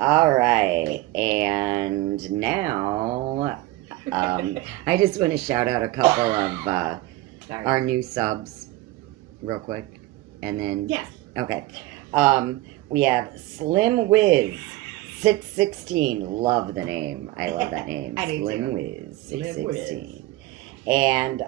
All right, and now I just want to shout out a couple of Sorry. our new subs real quick, and then Yes. okay. We have Slim Wiz 616. Love the name. I love that name. I do Slim too. Wiz Slim Wiz. 616. And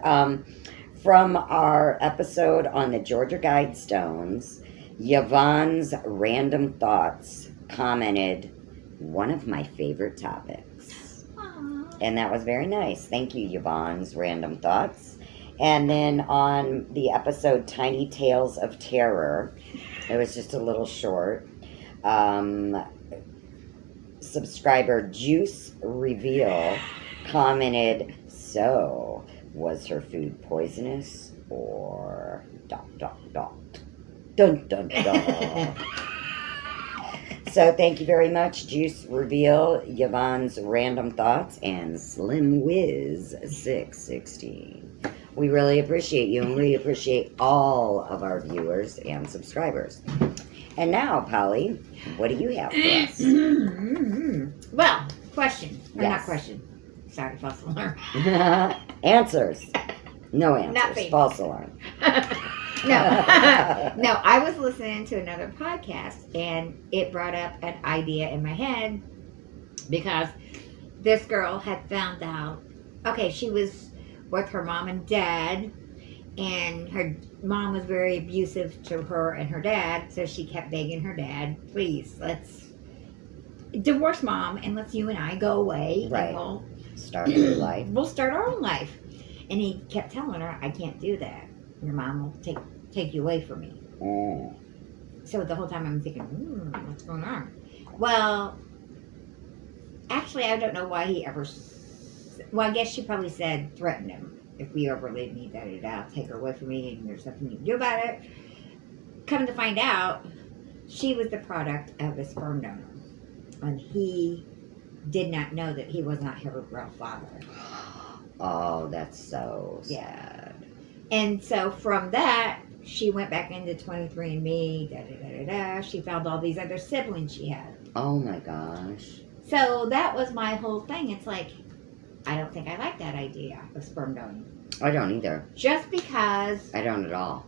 from our episode on the Georgia Guidestones, Yvonne's Random Thoughts commented, one of my favorite topics. Aww. And that was very nice. Thank you, Yvonne's Random Thoughts. And then on the episode Tiny Tales of Terror, it was just a little short. Subscriber Juice Reveal commented, so was her food poisonous or ... Dun dun dun. So thank you very much, Juice Reveal, Yvonne's Random Thoughts, and Slim Wiz 616. We really appreciate you, and we appreciate all of our viewers and subscribers. And now, Polly, what do you have for us? Well, question. Or Yes. not question. Sorry, false alarm. Answers. No answers. Nothing. False alarm. No. No, I was listening to another podcast and it brought up an idea in my head because this girl had found out, okay, she was with her mom and dad, and her mom was very abusive to her and her dad, so she kept begging her dad, please, let's divorce mom and let's you and I go away. Right. And Start a new life. we'll start our own life. And he kept telling her, I can't do that. Your mom will take you away from me. Mm. So the whole time I'm thinking, what's going on? Well, actually, I don't know why he ever. Well, I guess she probably said, threaten him. If you ever leave me, I'll take her away from me, and there's nothing you can do about it. Come to find out, she was the product of a sperm donor. And he did not know that he was not her real father. Oh, that's so sad. And so from that, she went back into 23andMe, She found all these other siblings she had. Oh my gosh. So that was my whole thing. It's like, I don't think I like that idea of sperm donor. I don't either. Just because, I don't at all.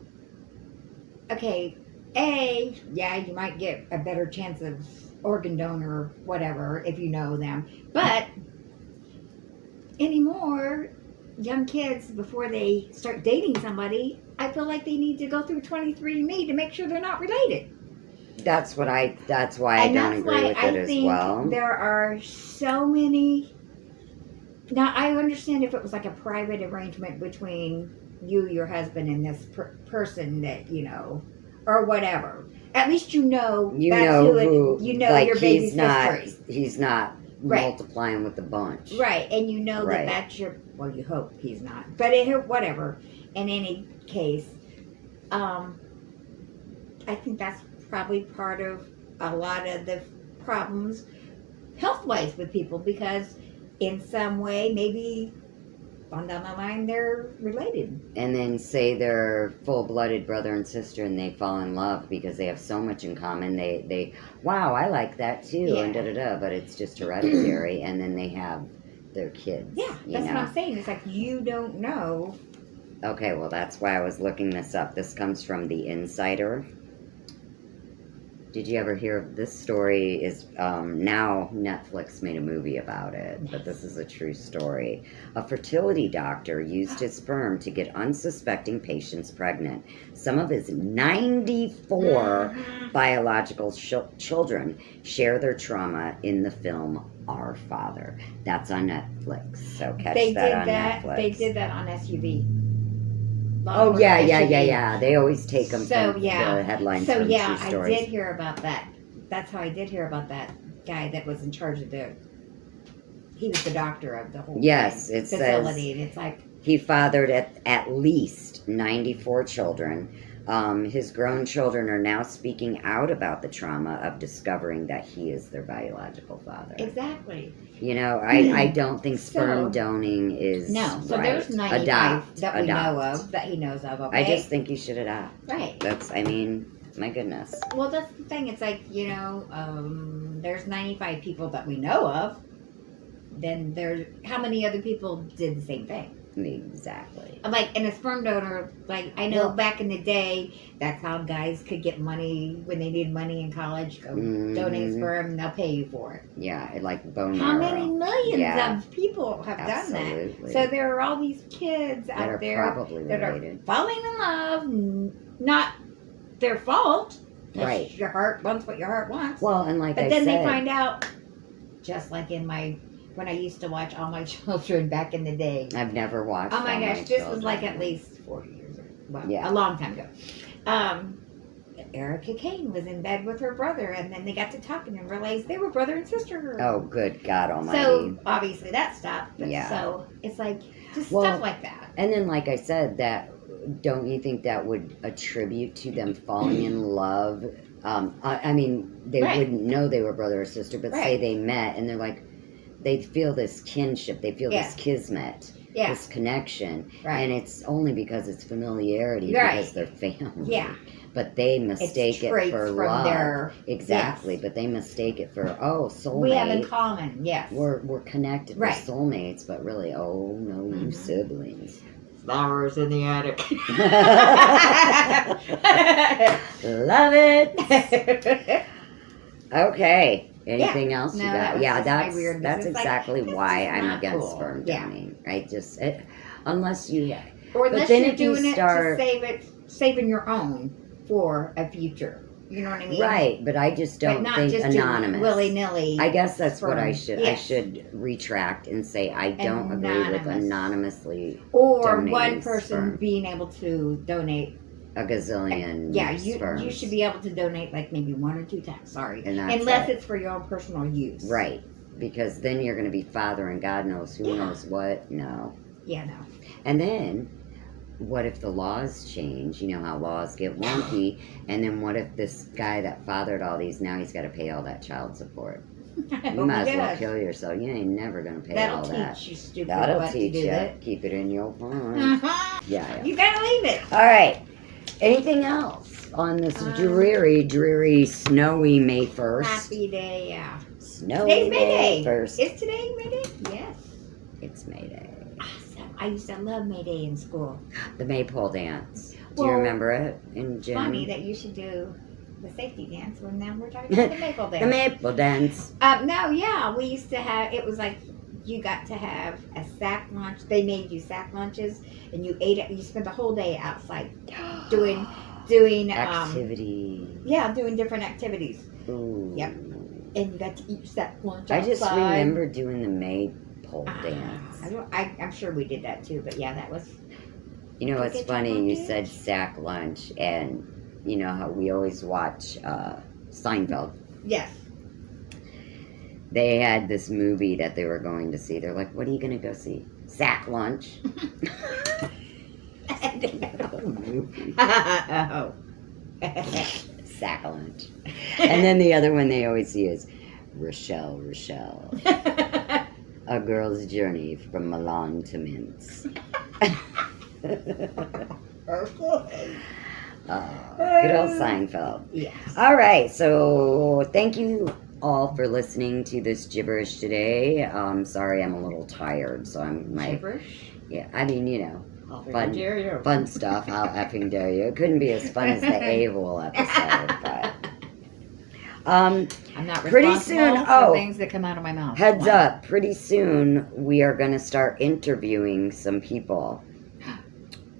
okay, yeah, you might get a better chance of organ donor or whatever if you know them. But anymore, young kids, before they start dating somebody, I feel like they need to go through 23andMe to make sure they're not related. That's why I don't agree with it as well. There are so many. Now, I understand if it was like a private arrangement between you, your husband, and this person that, or whatever. At least you know You that's know who, who, you know like, your baby's he's history. not Right. multiplying with a bunch. Right, and you know Right. that that's your, well, you hope he's not. But whatever. In any case, I think that's probably part of a lot of the problems health-wise with people, because in some way, maybe on down the line, they're related. And then say they're full-blooded brother and sister and they fall in love because they have so much in common. They wow, I like that too, and Yeah. but it's just hereditary, and then they have their kids. Yeah, that's what I'm saying. It's like you don't know. Okay, well, that's why I was looking this up. This comes from The Insider. Did you ever hear of this story? Is now Netflix made a movie about it, but this is a true story. A fertility doctor used his sperm to get unsuspecting patients pregnant. Some of his 94 biological children share their trauma in the film Our Father. That's on Netflix, so catch that on Netflix. They did that on SUV. Oh, yeah. They always take them from the headlines So, from yeah, true I stories. did hear about that. That's how I did hear about that guy that was in charge of he was the doctor of the whole Yes, it facility. says And it's like, he fathered at least 94 children. His grown children are now speaking out about the trauma of discovering that he is their biological father. exactly. I don't think sperm donating is No, so right. there's 95 that we know of, that he knows of, okay? I just think you should adopt. Right. That's, My goodness. Well, that's the thing. It's like, there's 95 people that we know of. Then there's how many other people did the same thing? Exactly. Like, in a sperm donor, like, I know Well, back in the day, that's how guys could get money when they needed money in college. Go donate sperm, and they'll pay you for it. Yeah, like bone How marrow. many millions Yeah. of people have done that? Absolutely. So there are all these kids that out are there probably that related. are falling in love, not their fault. Right. Your heart wants what your heart wants. Well, and like but I then said, they find out, just like when I used to watch All My Children back in the day. I've never watched. Oh my All gosh, this Children. was like at least 40 years ago. Well, Yeah. a long time ago. Erica Kane was in bed with her brother, and then they got to talking and realized they were brother and sister. Oh, good God Almighty! So obviously that stopped. But Yeah. So it's like just Well, stuff like that. And then, like I said, that don't you think that would attribute to them falling in love? I mean, they Right. wouldn't know they were brother or sister, but say Right. they met and they're like, they feel this kinship, they feel Yeah. this kismet, Yeah. this connection, Right. and it's only because it's familiarity Right. because they're family. Yeah. But they It's mistake it traits for from love. their Exactly. yes. But they mistake it for soulmate. We have in common. Yes. We're connected. Right. We're soulmates, but really, oh no, you Mhm. siblings. Flowers in the attic. Love it. Okay. Anything else you No, got? that was Yeah, just my that's weird that's business. Like, exactly this why is I'm not against cool. sperm Yeah. donating. Right? Just unless you. Or But unless then you're if you doing start- it to saving your own for a future. You know what I mean? Right, but I just But don't not think just anonymous. willy nilly. I guess that's what I sperm. should. Yes. I should retract and say I don't agree with Anonymous. anonymously Or donating one person sperm. being able to donate. a gazillion. Yeah, you sperms. should be able to donate like maybe 1 or 2 times. Sorry, And that's unless it. it's for your own personal use. Right, because then you're going to be fathering God knows who Yeah. knows what. No. Yeah, no. And then, what if the laws change? You know how laws get wonky. And then what if this guy that fathered all these, now he's got to pay all that child support? You might as well kill yourself. You ain't never going to pay That'll all teach that. you stupid That'll what teach to do you. that. Keep it in your mind. Yeah. You gotta leave it. All right. Anything else on this dreary, snowy May 1st? Happy day, yeah. Snowy Today's May Day. 1st. Is today May Day? Yes. It's May Day. Awesome. I used to love May Day in school. The maypole dance. Do you Well, remember it in gym? Funny that you should do the safety dance when now we're talking about the maple The dance. maple dance. No, yeah, we used to have. It was like you got to have a sack lunch. They made you sack lunches, and you ate it. You spent the whole day outside doing Activity. doing different activities. Ooh. Yep. And you got to eat your sack lunch. I just outside. remember doing the maypole dance. I'm sure we did that too, but yeah, that was. You know, Did it's you get funny your you lunch? said sack lunch, and you know how we always watch Seinfeld. Yes. They had this movie that they were going to see. They're like, what are you going to go see? Sack lunch. Oh. Sack lunch. And then the other one they always see is Rochelle. A girl's journey from Milan to Minsk. Good old Seinfeld. Yes. All right, so thank you all for listening to this gibberish today. Sorry, I'm a little tired, so Gibberish? yeah. I mean, you know, How Fun. dare you? fun stuff. How effing dare you? It couldn't be as fun as the AWOL episode, but I'm not Pretty responsible soon- for oh. things that come out of my mouth. heads up, pretty soon we are going to start interviewing some people,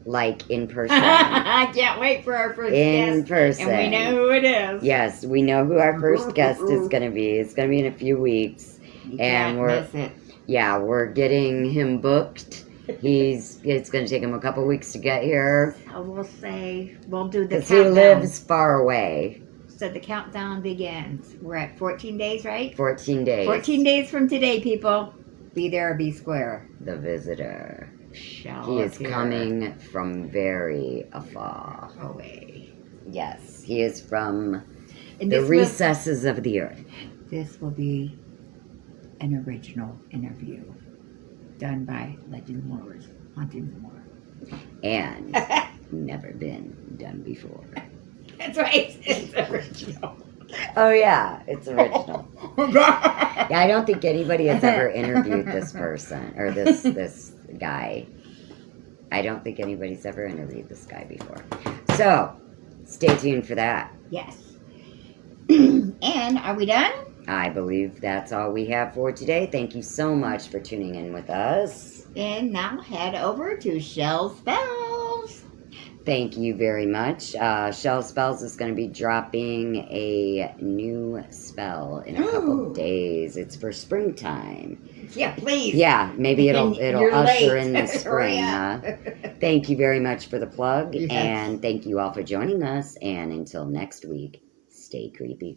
like in person. I can't wait for our first In guest. person. And we know who it is. Yes, we know who our first guest is going to be. It's going to be in a few weeks. You And can't we're- miss it. Yeah, we're getting him booked. It's going to take him a couple weeks to get here I will say, we'll do the because he countdown. lives far away. So the countdown begins. We're at 14 days, right? 14 days. 14 days from today, people. Be there or be square. The visitor. Shall He is appear coming from very afar. away. Yes, he is from And the this recesses of the earth. This will be an original interview done by Legend Moors, Haunting Moor. And never been done before. That's right. It's original. Oh yeah, it's original. Yeah, I don't think anybody has ever interviewed this person or this guy. I don't think anybody's ever interviewed this guy before. So, stay tuned for that. Yes. And are we done? I believe that's all we have for today. Thank you so much for tuning in with us. And now head over to Shell Spells. Thank you very much. Shell Spells is going to be dropping a new spell in a couple days. It's for springtime. Yeah, please. Yeah, maybe it'll You're usher late. in the spring. Huh? Thank you very much for the plug, Yes. and thank you all for joining us. And until next week, stay creepy.